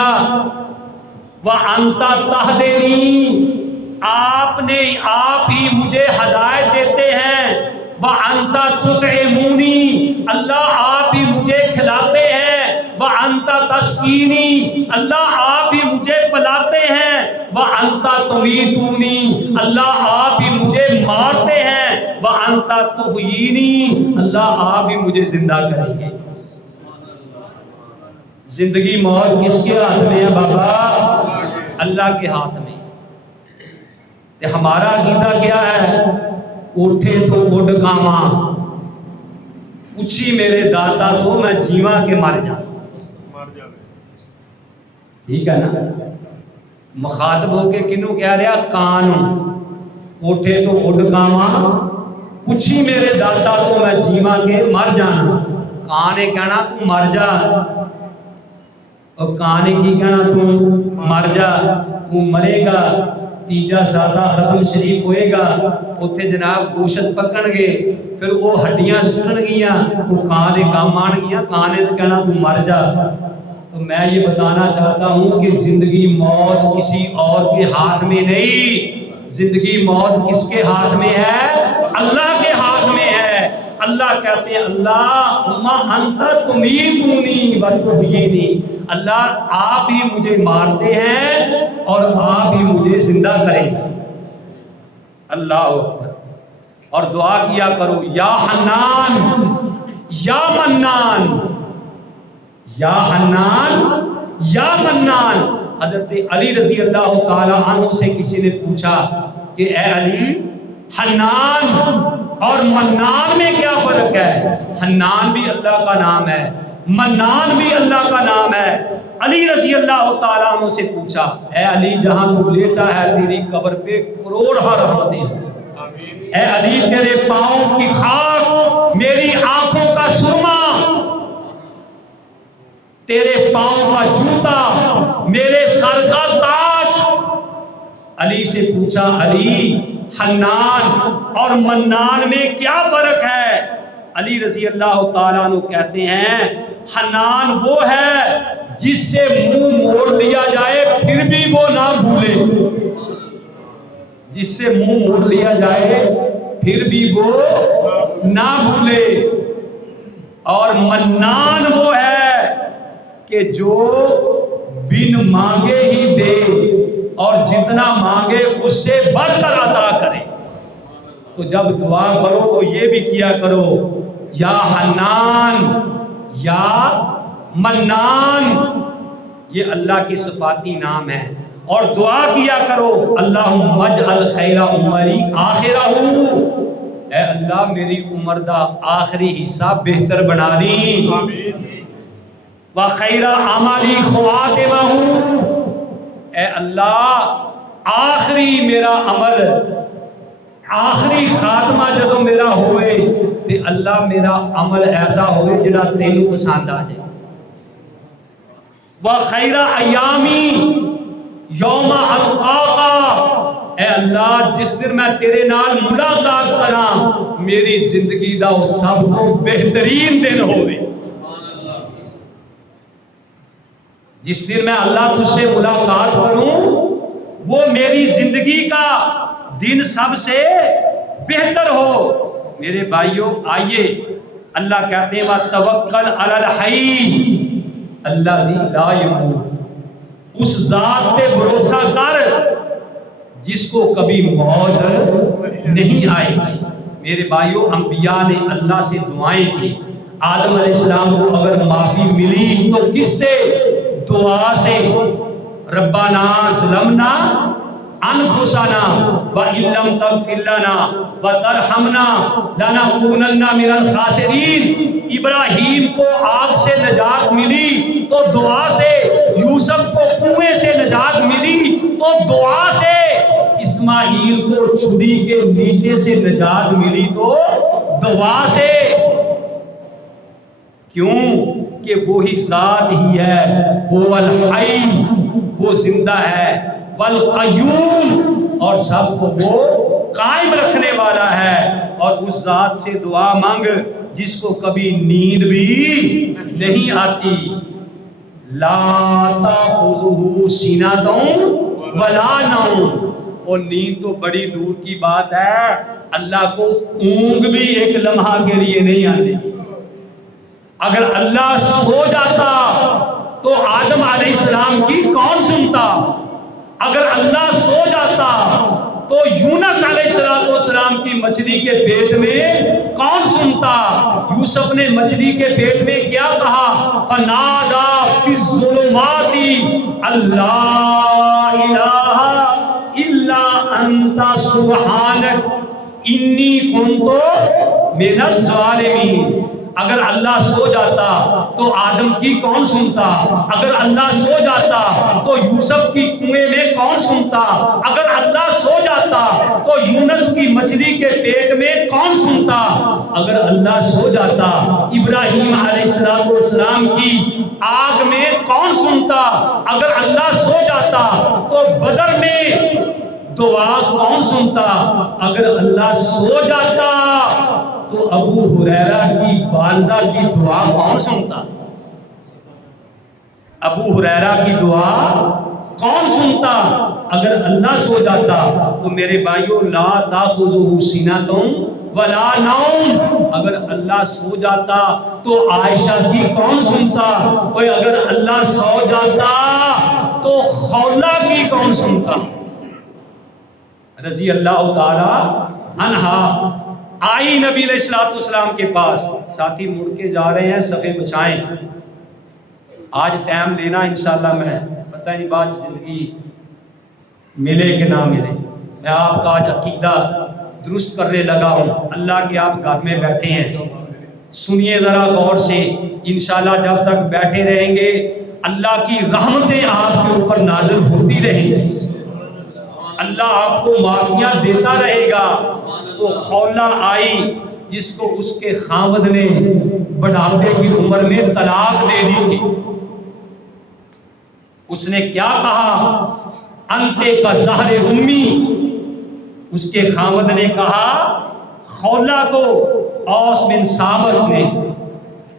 وانت تہدینی، آپ ہی مجھے ہدایت دیتے ہیں۔ وانت تطعمونی، اللہ آپ ہی مجھے کھلاتے ہیں۔ وانت تسقینی، اللہ آپ ہی مجھے پلاتے ہیں۔ وانت تمیتونی، اللہ آپ ہی مجھے مارتے ہیں۔ وانت تحیینی، اللہ آپ ہی مجھے زندہ کریں گے۔ زندگی موت کس کے ہاتھ میں ہے بابا؟ اللہ کے ہاتھ میں۔ ہمارا عقیدہ کیا ہے؟ اٹھے تو اڈ کاما، پوچھی میرے داتا تو میں جیواں کے مر جاؤں۔ ٹھیک ہے نا؟ مخاطب ہو کے کنوں کہہ رہا؟ کان، اٹھے تو اڈ کاما، پوچھی میرے داتا تو میں جیواں کے مر جانا۔ کان نے کہنا تو مر جا، اور کان نے کی کہنا تو مر جا، تو مرے گا، تیجا سادہ ختم شریف ہوئے گا، اتھے جناب گوشت پکن گے، پھر وہ ہڈیاں سٹن گیاں، وہ کان دے کام آن گیاں، کان نے کہنا تو مر جا۔ تو میں یہ بتانا چاہتا ہوں کہ زندگی موت کسی اور کے ہاتھ میں نہیں، زندگی موت کس کے ہاتھ میں ہے؟ اللہ کے ہاتھ میں ہے۔ اللہ کہتے ہیں اللہم انت تمیتونی وتحیینی، اللہ آپ ہی مجھے مارتے ہیں اور آپ ہی مجھے زندہ کریں گے۔ اللہ اکبر۔ اور دعا کیا کرو، یا حنان یا منان، یا حنان یا منان۔ حضرت علی رضی اللہ تعالی عنہ سے کسی نے پوچھا کہ اے علی، حنان اور منان میں کیا فرق ہے؟ حنان بھی اللہ کا نام ہے، منان بھی اللہ کا نام ہے۔ علی رضی اللہ تعالیٰ عنہ سے پوچھا، اے علی جہاں تو لیٹا ہے تیری قبر پہ کروڑہ رحمتیں ہیں، اے علی تیرے پاؤں کی خاک میری آنکھوں کا سرما، تیرے پاؤں کا جوتا میرے سر کا تاج۔ علی سے پوچھا، علی حنان اور منان میں کیا فرق ہے؟ علی رضی اللہ تعالیٰ عنہ کہتے ہیں حنان وہ ہے جس سے منہ موڑ لیا جائے پھر بھی وہ نہ بھولے، جس سے منہ موڑ لیا جائے پھر بھی وہ نہ بھولے۔ اور منان وہ ہے کہ جو بن مانگے ہی دے اور جتنا مانگے اس سے بڑھ کر عطا کرے۔ تو جب دعا کرو تو یہ بھی کیا کرو، یا حنان یا منان، یہ اللہ کی صفاتی نام ہے۔ اور دعا کیا کرو، اللہم اجعل خیر عمری آخرہ، اے اللہ میری عمر دا آخری حصہ بہتر بنا دی، وخیر اعمالی خواتمہ، اے اللہ آخری میرا عمل، آخری خاتمہ جدو میرا ہوئے تے اللہ میرا عمل ایسا ہوئے جڑا تینوں پسند آ جائے۔ وخیر ایامی یوم القاک، اے اللہ جس دن میں تیرے نال ملاقات کراں میری زندگی دا وہ سب تو بہترین دن ہوئے۔ جس دن میں اللہ تجھ سے ملاقات کروں وہ میری زندگی کا دن سب سے بہتر ہو۔ میرے بھائیوں آئیے، اللہ کہتے ہیں وَتَوَکَّلْ عَلَى الْحَيِّ الَّذِي لَا يَمُوتُ، اس ذات پہ بھروسہ کر جس کو کبھی موت نہیں آئی۔ میرے بھائیوں، انبیاء نے اللہ سے دعائیں کی۔ آدم علیہ السلام کو اگر معافی ملی تو کس سے؟ دعا سے۔ ربنا ظلمنا انفسنا وان لم تغفر لنا وترحمنا لنکونن من الخاسرین۔ ابراہیم کو آگ سے نجات ملی تو دعا سے، یوسف کو کنویں سے نجات ملی تو دعا سے، اسماعیل کو چھری کے نیچے سے نجات ملی تو دعا سے۔ کیوں کہ وہی ذات ہی ہے، وہ الحی، وہ زندہ ہے، والقیوم، اور سب کو وہ قائم رکھنے والا ہے۔ اور اس ذات سے دعا مانگ جس کو کبھی نیند بھی نہیں آتی۔ لا تاخذہ سنۃ ولا نوم، اور نیند تو بڑی دور کی بات ہے، اللہ کو اونگ بھی ایک لمحہ کے لیے نہیں آتی۔ اگر اللہ سو جاتا تو آدم علیہ السلام کی کون سنتا؟ اگر اللہ سو جاتا تو یونس علیہ السلام کی مچھلی کے پیٹ میں کون سنتا؟ یوسف نے مچھلی کے پیٹ میں کیا کہا؟ فنادا فی الظلمات اللہ الہ الا انت سبحانک انی کنت من الظالمین۔ اگر اللہ سو جاتا تو آدم کی کون سنتا؟ اگر اللہ سو جاتا تو یوسف کی کنویں میں کون سنتا؟ اگر اللہ سو جاتا تو یونس کی مچھلی کے پیٹ میں کون سنتا؟ اگر اللہ سو جاتا ابراہیم علیہ السلام کی آگ میں کون سنتا؟ اگر اللہ سو جاتا تو بدر میں دعا کون سنتا؟ اگر اللہ سو جاتا تو ابو ہریرہ کی والدہ کی دعا کون سنتا؟ ابو ہریرہ کی دعا کون سنتا؟ اگر اللہ سو جاتا تو میرے بھائیوں، لا تاخذہ سنۃ ولا نوم، اگر اللہ سو جاتا تو عائشہ کی کون سنتا؟ اور اگر اللہ سو جاتا تو خولہ کی کون سنتا؟ رضی اللہ تعالی عنہا آئی نبی علیہ السلام کے پاس۔ ساتھی مڑ کے جا رہے ہیں، صفحے بچھائیں، آج ٹائم لینا انشاءاللہ، میں پتہ نہیں بات زندگی ملے کہ نہ ملے، میں آپ کا آج عقیدہ درست کرنے لگا ہوں۔ اللہ کے آپ گھر میں بیٹھے ہیں، سنیے ذرا غور سے، انشاءاللہ جب تک بیٹھے رہیں گے اللہ کی رحمتیں آپ کے اوپر نازل ہوتی رہیں گی، اللہ آپ کو معافیاں دیتا رہے گا۔ تو خولہ آئی جس کو اس کے خاوند نے بڑھاپے کی عمر میں طلاق دے دی تھی، اس نے کیا کہا؟ انتے کا زہر امی، اس کے خاوند نے کہا خولہ کو، اوس بن ثابت نے،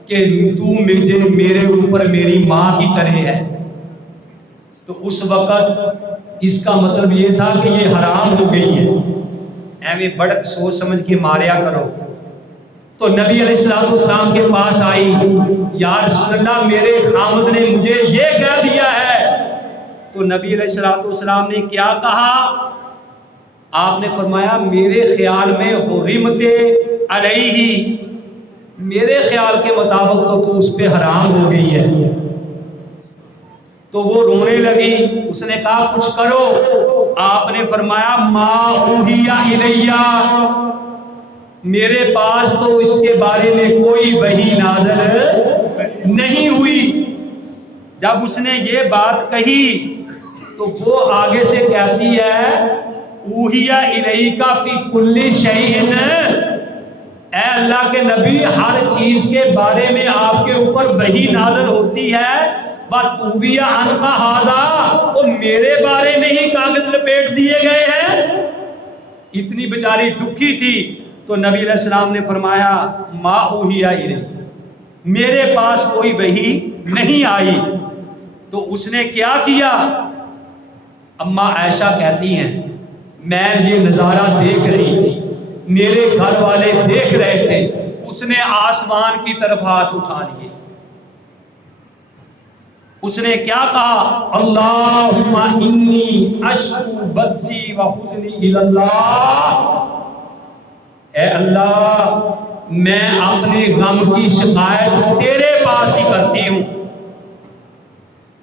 کہ تو مجھے میرے اوپر میری ماں کی طرح ہے۔ تو اس وقت اس کا مطلب یہ تھا کہ یہ حرام ہو گئی ہے، ایویں بڑک سوچ سمجھ کے ماریا کرو۔ تو نبی علیہ السلام کے پاس آئی، یا رسول اللہ میرے خامد نے مجھے یہ کہہ دیا ہے۔ تو نبی علیہ السلام نے کیا کہا؟ آپ نے فرمایا میرے خیال میں حرمت علیہ، میرے خیال کے مطابق تو اس پہ حرام ہو گئی ہے۔ تو وہ رونے لگی، اس نے کہا کچھ کرو۔ آپ نے فرمایا ما اوحی الیہ، میرے پاس تو اس کے بارے میں کوئی وحی نازل نہیں ہوئی۔ جب اس نے یہ بات کہی تو وہ آگے سے کہتی ہے اوحی الیک فی کل شیء، اے اللہ کے نبی ہر چیز کے بارے میں آپ کے اوپر وحی نازل ہوتی ہے، بَتُوِّيَ عَنْكَ هَذَا، وہ میرے بارے میں ہی کاغذ لپیٹ دیے گئے ہیں۔ اتنی بیچاری دکھی تھی۔ تو نبی علیہ السلام نے فرمایا ما اوحی الیہ، میرے پاس کوئی وحی نہیں آئی۔ تو اس نے کیا کیا؟ اما عائشہ کہتی ہیں میں یہ نظارہ دیکھ رہی تھی، میرے گھر والے دیکھ رہے تھے، اس نے آسمان کی طرف ہاتھ اٹھا لیے، اس نے کیا کہا؟ اللہم انی اشکو بثی و حزنی الی اللہ، اے اللہ میں اپنے غم کی شکایت تیرے پاس ہی کرتی ہوں۔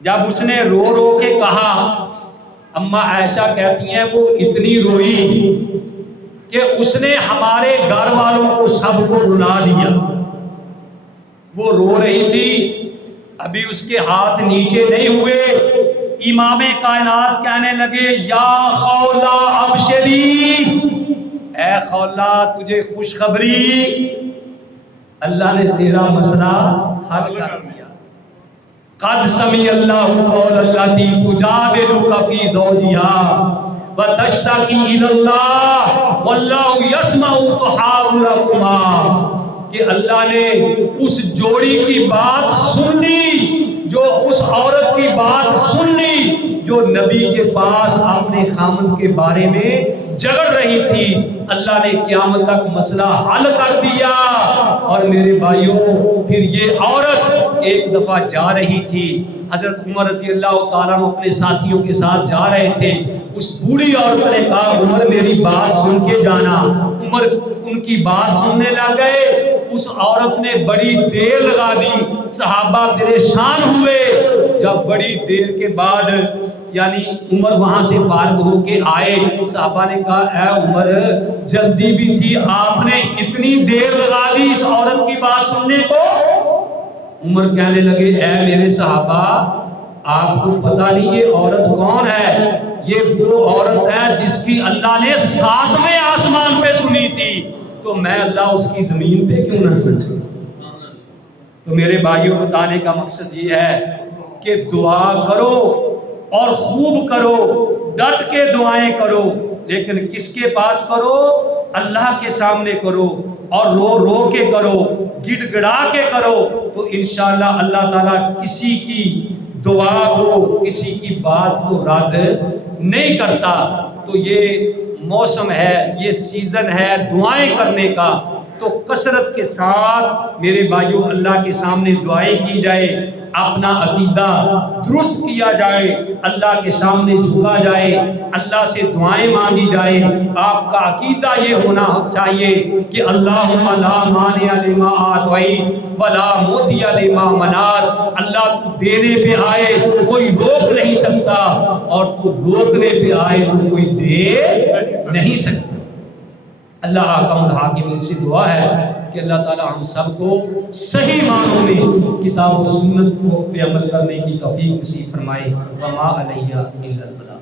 جب اس نے رو رو کے کہا، اماں عائشہ کہتی ہیں وہ اتنی روئی کہ اس نے ہمارے گھر والوں کو سب کو رلا دیا۔ وہ رو رہی تھی، ابھی اس کے ہاتھ نیچے نہیں ہوئے، امام کائنات کہنے لگے یا خولا ابشری، اے خولا تجھے خوشخبری، اللہ نے تیرا مسئلہ حل کر دیا۔ قد سمع اللہ قول التی تجادلک فی زوجہا وتشتکی الی اللہ واللہ یسمع تحاورکما، کہ اللہ نے اس جوڑی کی بات سن لی، جو اس عورت کی بات سن لی جو نبی کے پاس اپنے خامد کے بارے میں جگڑ رہی تھی۔ اللہ نے قیامت تک مسئلہ حل کر دیا۔ اور میرے بھائیوں پھر یہ عورت ایک دفعہ جا رہی تھی، حضرت عمر رضی اللہ تعالیٰ عنہ اپنے ساتھیوں کے ساتھ جا رہے تھے، اس بوڑھی عورت نے کہا عمر میری بات سن کے جانا۔ عمر ان کی بات سننے لگ گئے، اس عورت نے بڑی دیر لگا دی، صحابہ پریشان ہوئے۔ جب بڑی دیر کے بعد یعنی عمر وہاں سے فارغ ہو کے آئے، صحابہ نے کہا اے عمر جلدی بھی تھی، آپ نے اتنی دیر لگا دی اس عورت کی بات سننے کو؟ عمر کہنے لگے اے میرے صحابہ آپ کو پتہ نہیں یہ عورت کون ہے؟ یہ وہ عورت ہے جس کی اللہ نے 7ویں آسمان پہ سنی تھی، تو میں اللہ اس کی زمین پہ کیوں نہ سنوں؟ تو میرے بھائیوں بتانے کا مقصد یہ ہے کہ دعا کرو اور خوب کرو، ڈٹ کے دعائیں کرو، لیکن کس کے پاس کرو؟ اللہ کے سامنے کرو، اور رو رو کے کرو، گڑ گڑا کے کرو، تو انشاءاللہ اللہ تعالیٰ کسی کی دعا کو، کسی کی بات کو رد نہیں کرتا۔ تو یہ موسم ہے، یہ سیزن ہے دعائیں کرنے کا، تو کثرت کے ساتھ میرے بھائیوں اللہ کے سامنے دعائیں کی جائے، اپنا عقیدہ درست کیا جائے، اللہ کے سامنے جھکا جائے، اللہ سے دعائیں مانگی جائے۔ آپ کا عقیدہ یہ ہونا چاہیے کہ اللہم لا مانع لما اعطیت ولا معطی لما منعت، اللہ تو دینے پہ آئے کوئی روک نہیں سکتا، اور تو روکنے پہ آئے تو کوئی دے نہیں سکتا۔ اللہ حکم الحاکمین سے دعا ہے کہ اللہ تعالی ہم سب کو صحیح معنوں میں کتاب و سنت کو پہ عمل کرنے کی توفیق نصیب فرمائے۔ وما علیہ الا البلاغ۔